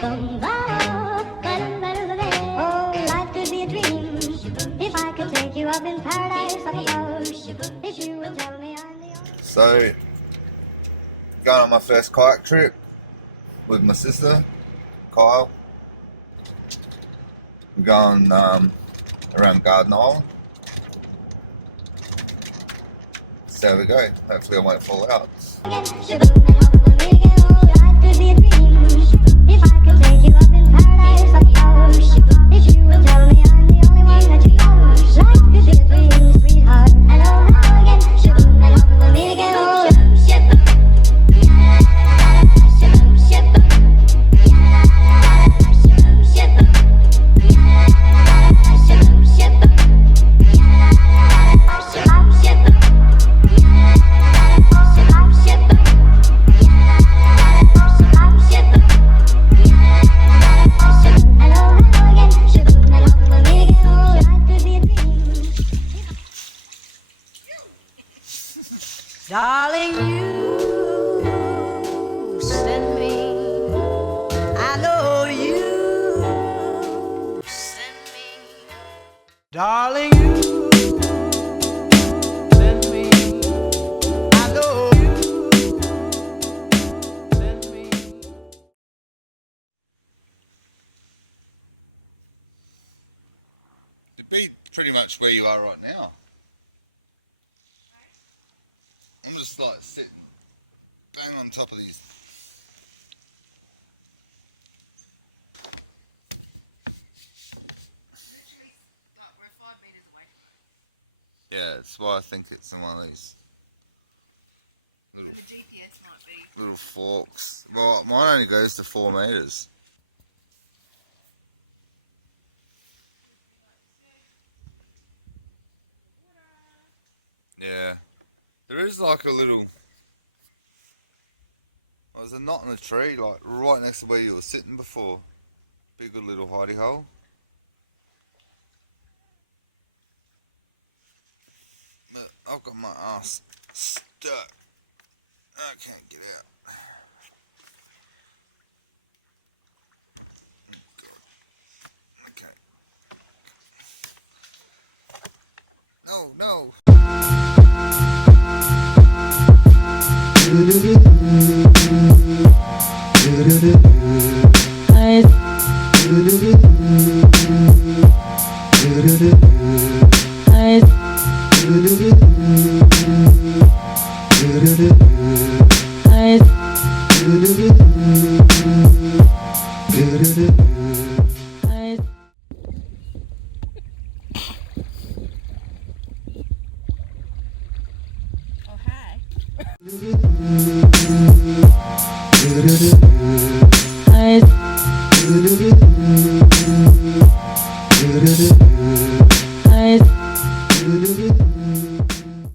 Oh, life could be a dream if I could take you up in paradise up above. If you would tell me I'm the only. So, going on my first kayak trip with my sister, Kyle. We're going around Garden Island. So there we go. Hopefully I won't fall out. Darling, you send me, I know you send me. Darling, you send me, I know you send me. It'd be pretty much where you are right now. I'm just like sitting bang on top of these. We're 5 meters away from it. Yeah, that's why I think it's in one of these The GPS might be. little forks. Well, mine only goes to 4 meters. Yeah. There is like a little, there's a knot in a tree, like right next to where you were sitting before. Be a good little hidey hole. But I've got my ass stuck. I can't get out. Okay. No, no. Oh, hi. I